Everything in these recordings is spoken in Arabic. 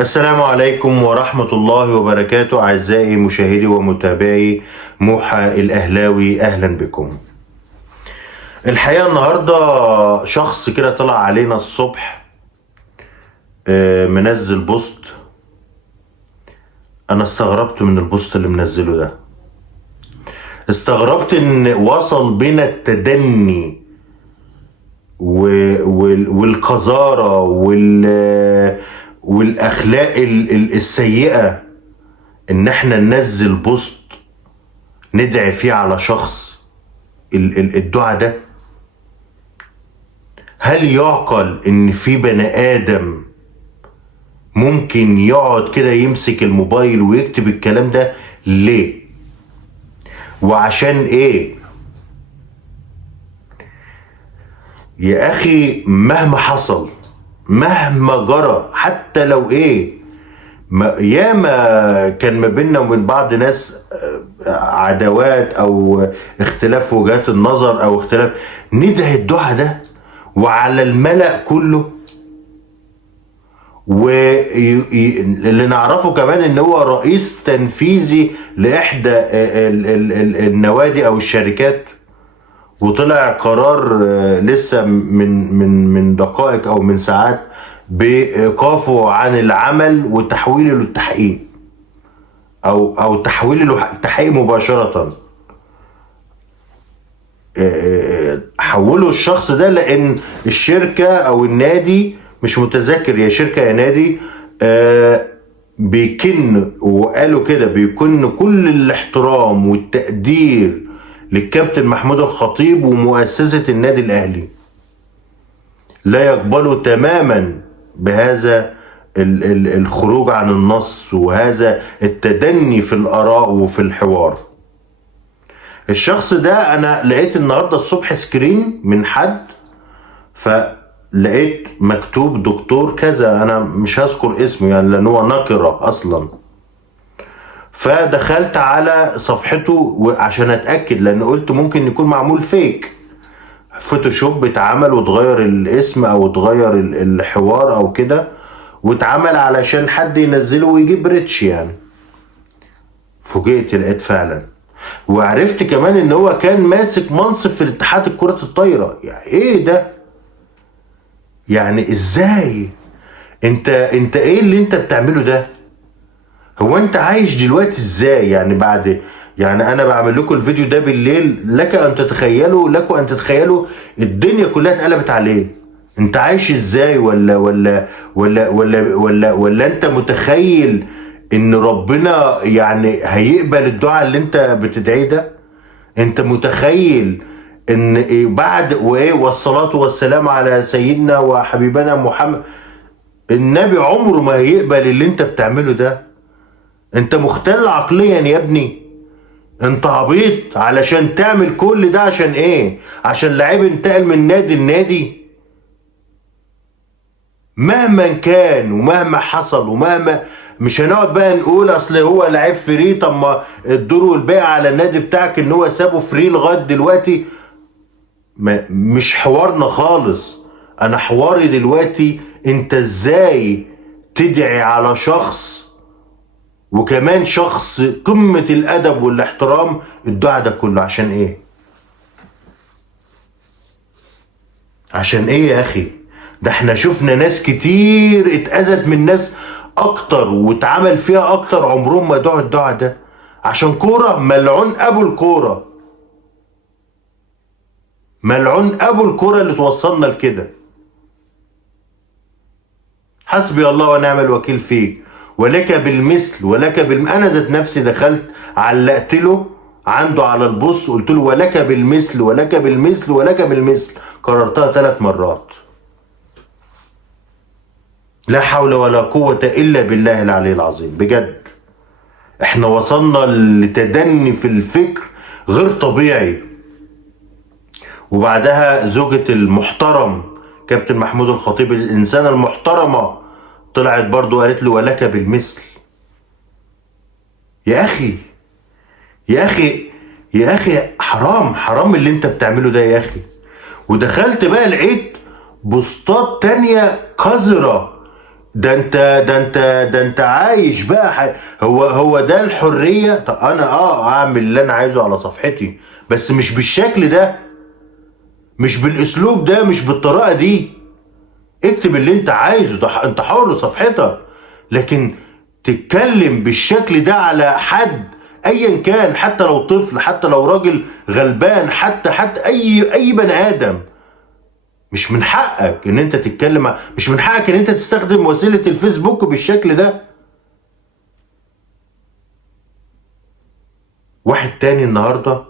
السلام عليكم ورحمة الله وبركاته، أعزائي مشاهدي ومتابعي موحى الأهلاوي، أهلا بكم. الحقيقة النهاردة شخص كده طلع علينا الصبح، منزل بوست. أنا استغربت من البوست اللي منزله ده. استغربت إن وصل بنا التدني والقذارة والأخلاق السيئة، إن احنا ننزل بوست ندعي فيه على شخص. الدعاء ده، هل يعقل ان في بني ادم ممكن يقعد كده يمسك الموبايل ويكتب الكلام ده؟ ليه وعشان ايه؟ يا اخي مهما حصل، مهما جرى، حتى لو ايه، ياما كان ما بيننا وبين بعض ناس عداوات او اختلاف وجهات النظر او اختلاف، ندعي الدعاء ده وعلى الملأ كله. واللي نعرفه كمان ان هو رئيس تنفيذي لاحدى النوادي او الشركات، وطلع قرار لسه من دقائق او من ساعات بايقافه عن العمل وتحويله للتحقيق، او تحويله للتحقيق مباشره. حولوا الشخص ده لان الشركه او النادي، مش متذكر يا شركه يا نادي، بيكن، وقالوا كده بيكن كل الاحترام والتقدير للكابتن محمود الخطيب ومؤسسه النادي الاهلي. لا يقبلوا تماما بهذا الخروج عن النص وهذا التدني في الاراء وفي الحوار. الشخص ده انا لقيت النهارده الصبح سكرين من حد، فلقيت مكتوب دكتور كذا، انا مش هذكر اسمه يعني لان هو نكره اصلا. فدخلت على صفحته عشان اتاكد، لان قلت ممكن يكون معمول فيك، فوتوشوب اتعمل وتغير الاسم او تغير الحوار او كده، واتعمل علشان حد ينزله ويجيب ريتش يعني. فوجئت لقيت فعلا، وعرفت كمان ان هو كان ماسك منصب في الاتحاد الكرة الطايرة. يعني ايه ده؟ يعني ازاي؟ انت ايه اللي انت بتعمله ده؟ هو انت عايش دلوقتي ازاي؟ يعني بعد، يعني انا بعمل لكم الفيديو ده بالليل، لك ان تتخيلوا الدنيا كلها اتقلبت عليه. انت عايش ازاي؟ ولا انت متخيل ان ربنا يعني هيقبل الدعاء اللي انت بتدعيه ده؟ انت متخيل ان بعد وايه والصلاة والسلام على سيدنا وحبيبنا محمد، النبي عمره ما هيقبل اللي انت بتعمله ده؟ انت مختل عقليا يا ابني، انت عبيط علشان تعمل كل ده. عشان ايه؟ عشان لعيب انتقل من نادي لنادي؟ مهما كان ومهما حصل ومهما، مش هنقعد بقى نقول اصل هو لعيب فري، طب ما الدور والباقي على النادي بتاعك ان هو سابه فري لغايه دلوقتي. مش حوارنا خالص. انا حواري دلوقتي انت ازاي تدعي على شخص، وكمان شخص قمة الادب والاحترام، الدعاء ده كله عشان ايه؟ عشان ايه يا اخي؟ ده احنا شفنا ناس كتير اتأذت من ناس اكتر واتعمل فيها اكتر، عمرهم ما دعوا الدعاء ده عشان كورة. ملعون ابو الكورة، ملعون ابو الكورة اللي توصلنا لكده. حسبي الله ونعم الوكيل فيك، ولك بالمثل انا ذات نفسي دخلت علقت له عنده على البوست، قلت له ولك بالمثل ولك بالمثل ولك بالمثل، كررتها 3 مرات. لا حول ولا قوة الا بالله العلي العظيم. بجد احنا وصلنا لتدني في الفكر غير طبيعي. وبعدها زوجة المحترم كابتن محمود الخطيب، الإنسانة المحترمة، طلعت برضو قالت له ولك بالمثل. يا أخي يا أخي يا أخي، حرام اللي أنت بتعمله ده يا أخي. ودخلت بقى لقيت بوستات تانية قذرة ده انت عايش بقى هو ده الحرية. طب انا اعمل اللي انا عايزه على صفحتي، بس مش بالشكل ده، مش بالاسلوب ده، مش بالطريقة دي. اكتب اللي انت عايزه، ده انت حر صفحتك، لكن تتكلم بالشكل ده على حد ايا كان، حتى لو طفل، حتى لو راجل غلبان، حتى اي بني ادم، مش من حقك ان انت تتكلم مش من حقك ان انت تستخدم وسيلة الفيسبوك بالشكل ده. واحد تاني النهاردة،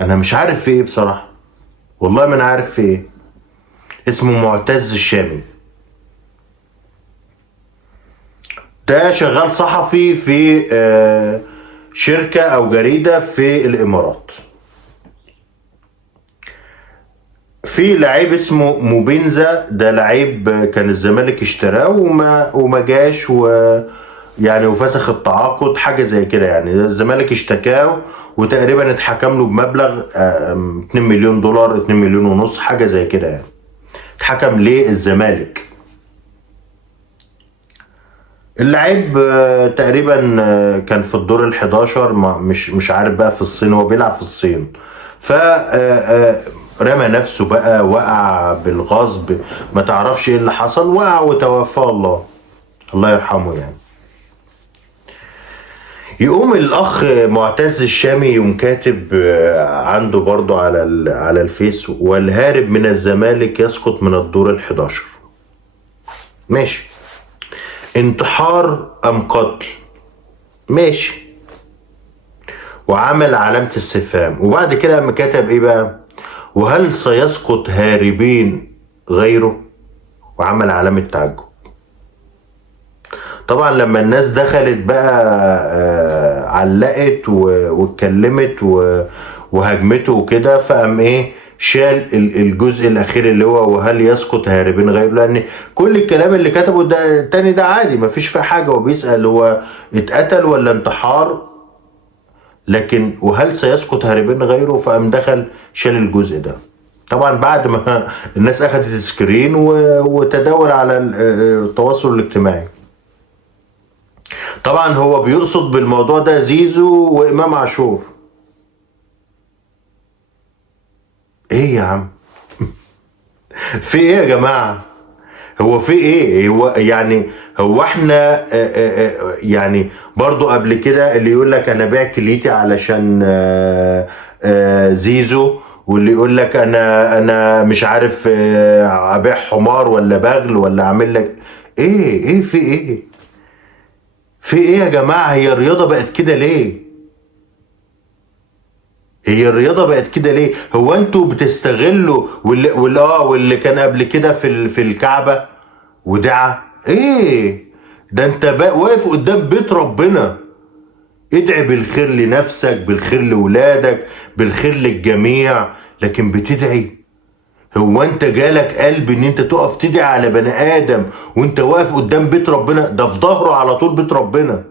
انا مش عارف في ايه بصراحة، والله ما انا عارف في ايه، اسمه معتز الشامي. ده شغال صحفي في شركة او جريدة في الامارات. في لعيب اسمه موبينزا، ده لعيب كان الزمالك اشتراه وما جاش، يعني وفسخ التعاقد حاجه زي كده. يعني الزمالك اشتكاه وتقريبا اتحكم له بمبلغ 2 مليون دولار، 2 مليون ونص، حاجه زي كده يعني. اتحكم للزمالك. اللعيب تقريبا كان في الدور ال 11، مش عارف بقى، في الصين، هو بيلعب في الصين. ف رمى نفسه بقى، وقع بالغصب، ما تعرفش ايه اللي حصل، وقع وتوفاه الله، الله يرحمه يعني. يقوم الاخ معتز الشامي يقوم كاتب عنده برضو على الفيس: والهارب من الزمالك يسقط من الدور ال 11. ماشي. انتحار ام قتل؟ ماشي. وعمل علامة استفهام، وبعد كده قام كتب ايه بقى: وهل سيسقط هاربين غيره؟ وعمل علامة تعجب. طبعا لما الناس دخلت بقى علقت واتكلمت وهجمته وكده، فقام ايه، شال الجزء الاخير اللي هو وهل يسقط هاربين غيره، لان كل الكلام اللي كتبه ده التاني ده عادي، مفيش فيه حاجه، هو بيسأل هو اتقتل ولا انتحار، لكن وهل سيسقط هاربين غيره، فقام دخل شال الجزء ده. طبعا بعد ما الناس اخذت سكرين وتداول على التواصل الاجتماعي. طبعا هو بيقصد بالموضوع ده زيزو وامام عاشور. ايه يا عم؟ في ايه يا جماعه؟ هو في ايه؟ هو يعني هو احنا يعني برضو قبل كده اللي يقول لك انا بيع كليتي علشان زيزو، واللي يقول لك انا مش عارف ابيع حمار ولا بغل ولا اعمل لك ايه في ايه؟ في ايه يا جماعه؟ هي الرياضه بقت كده ليه؟ هي الرياضة بقت كده ليه؟ هو انتوا بتستغلوا واللي كان قبل كده في الكعبة ودعا ايه؟ ده انت بقى واقف قدام بيت ربنا، ادعي بالخير لنفسك، بالخير لولادك، بالخير للجميع، لكن بتدعي؟ هو انت جالك قلب ان انت تقف تدعي على بني ادم وانت واقف قدام بيت ربنا؟ ده في ظهره على طول بيت ربنا.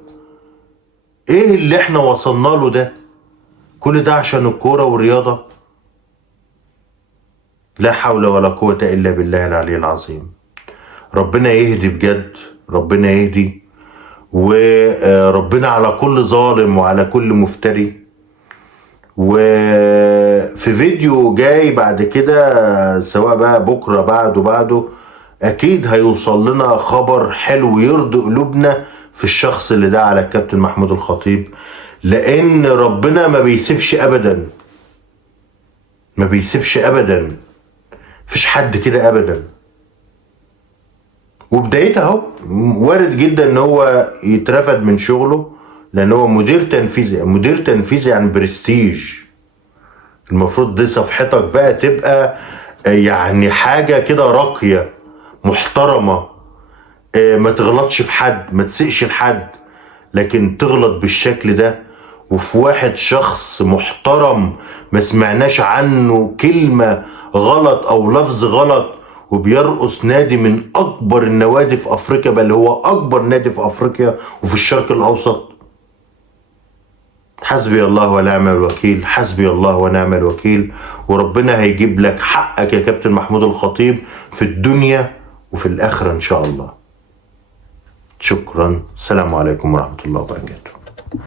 ايه اللي احنا وصلنا له ده؟ كل ده عشان الكورة والرياضة؟ لا حول ولا قوة إلا بالله العلي العظيم. ربنا يهدي بجد، ربنا يهدي، وربنا على كل ظالم وعلى كل مفتري. وفي فيديو جاي بعد كده، سواء بقى بكرة بعده أكيد هيوصل لنا خبر حلو يرضي قلوبنا في الشخص اللي ده على الكابتن محمود الخطيب، لأن ربنا ما بيسيبش أبدا، ما بيسيبش أبدا، مفيش حد كده أبدا. وبدايتها اهو، وارد جدا ان هو يترفد من شغله، لان هو مدير تنفيذي. مدير تنفيذي يعني برستيج، المفروض دي صفحتك بقى تبقى يعني حاجة كده راقية محترمة، ما تغلطش في حد، ما تسقش لحد، لكن تغلط بالشكل ده وفي واحد شخص محترم ما سمعناش عنه كلمة غلط او لفظ غلط، وبيرقص نادي من اكبر النوادي في افريقيا، بل هو اكبر نادي في افريقيا وفي الشرق الاوسط. حسبي الله ونعم الوكيل، حسبي الله ونعم الوكيل. وربنا هيجيب لك حقك يا كابتن محمود الخطيب في الدنيا وفي الآخرة إن شاء الله. شكرا. السلام عليكم ورحمة الله وبركاته.